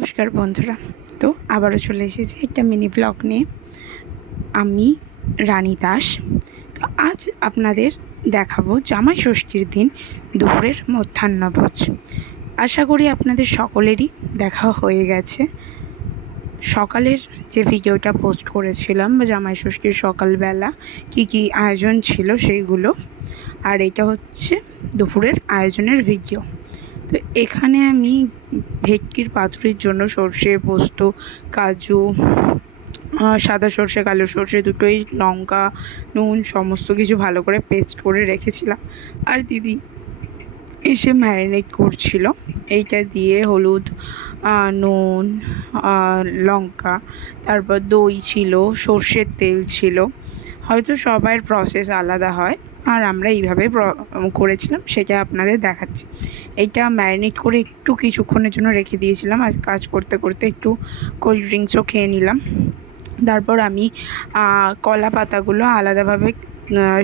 নমস্কার বন্ধুরা। তো আবারও চলে এসেছি একটা মিনি ব্লগ নিয়ে। আমি রানী দাস। তো আজ আপনাদের দেখাবো জামাই ষষ্ঠীর দিন দুপুরের মধ্যাহ্নভোজ। আশা করি আপনাদের সকলেরই দেখা হয়ে গেছে। সকালের যে ভিডিওটা পোস্ট করেছিলাম বা জামাই ষষ্ঠীর সকালবেলা কি কি আয়োজন ছিল সেইগুলো, আর এটা হচ্ছে দুপুরের আয়োজনের ভিডিও। তো এখানে আমি ভেটকির পাতুরির জন্য সর্ষে, পোস্ত, কাজু, সাদা সর্ষে, কালো সর্ষে দুটোই, লঙ্কা, নুন সমস্ত কিছু ভালো করে পেস্ট করে রেখেছিলাম। আর দিদি এসে ম্যারিনেট করছিল। এইটা দিয়ে হলুদ, নুন, লঙ্কা, তারপর দই ছিল, সর্ষের তেল ছিল। হয়তো সবার প্রসেস আলাদা হয়, আর আমরা এইভাবে করেছিলাম, সেটা আপনাদের দেখাচ্ছি। এইটা ম্যারিনেট করে একটু কিছুক্ষণের জন্য রেখে দিয়েছিলাম। আজ কাজ করতে করতে একটু কোল্ড ড্রিঙ্কসও খেয়ে নিলাম। তারপর আমি কলা পাতাগুলো আলাদাভাবে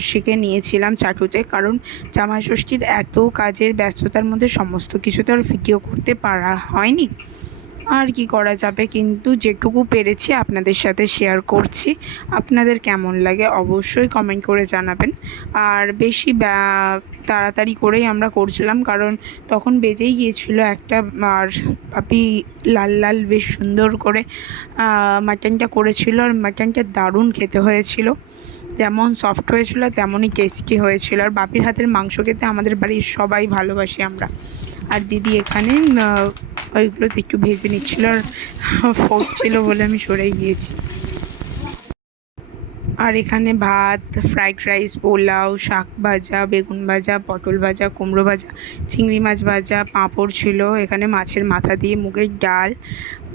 সেঁকে নিয়েছিলাম চাটুতে, কারণ জামাই ষষ্ঠীর এত কাজের ব্যস্ততার মধ্যে সমস্ত কিছু তো আর ভিডিও করতে পারা হয়নি। আর কি করা যাবে, কিন্তু যেটুকু পেরেছি আপনাদের সাথে শেয়ার করছি। আপনাদের কেমন লাগে অবশ্যই কমেন্ট করে জানাবেন। আর বেশি তাড়াতাড়ি করেই আমরা করছিলাম, কারণ তখন বেজেই গিয়েছিল একটা। আর পাপি লাল লাল বেশ সুন্দর করে মাটনটা করেছিল, আর মাটনটা দারুণ খেতে হয়েছিল। যেমন সফট হয়েছিল তেমনই টেস্টি হয়েছিল। আর বাপির হাতের মাংস খেতে আমাদের বাড়ির সবাই ভালোবাসি আমরা। আর দিদি এখানে ওইগুলোতে একটু ভেজে নিচ্ছিল, আর ফুটছিল বলে আমি সরে গিয়েছি। আর এখানে ভাত, ফ্রাইড রাইস, পোলাও, শাক ভাজা, বেগুন ভাজা, পটল ভাজা, কুমড়ো ভাজা, চিংড়ি মাছ ভাজা, পাঁপড় ছিল। এখানে মাছের মাথা দিয়ে মুগের ডাল,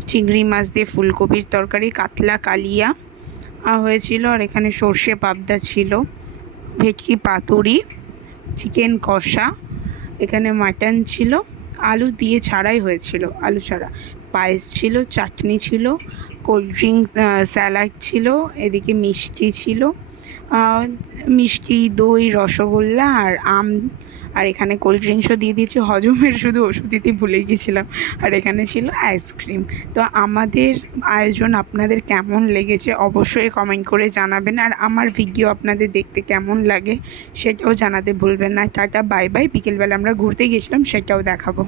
চিংড়ি মাছ দিয়ে ফুলকপির তরকারি, কাতলা কালিয়া হয়েছিল। আর এখানে সর্ষে পাবদা ছিল, ভেটকি পাতুরি, চিকেন কষা, এখানে মাটন ছিল, আলু দিয়ে ছাড়াই হয়েছিল, আলু ছাড়া, পায়েস ছিল, চাটনি ছিল, কোল্ড ড্রিঙ্ক, স্যালাড ছিল, এদিকে মিষ্টি ছিল, মিষ্টি, দই, রসগোল্লা আর আম। আর এখানে কোল্ড ড্রিঙ্কসও দিয়ে দিয়েছি, হজমের শুধু ওষুধ দিতে ভুলে গিয়েছিলাম। আর এখানে ছিল আইসক্রিম। তো আমাদের আয়োজন আপনাদের কেমন লেগেছে অবশ্যই কমেন্ট করে জানাবেন। আর আমার ভিডিও আপনাদের দেখতে কেমন লাগে সেটাও জানাতে ভুলবেন না। Tata, bye bye. বিকেলবেলা আমরা ঘুরতে গেছিলাম, সেটাও দেখাবো।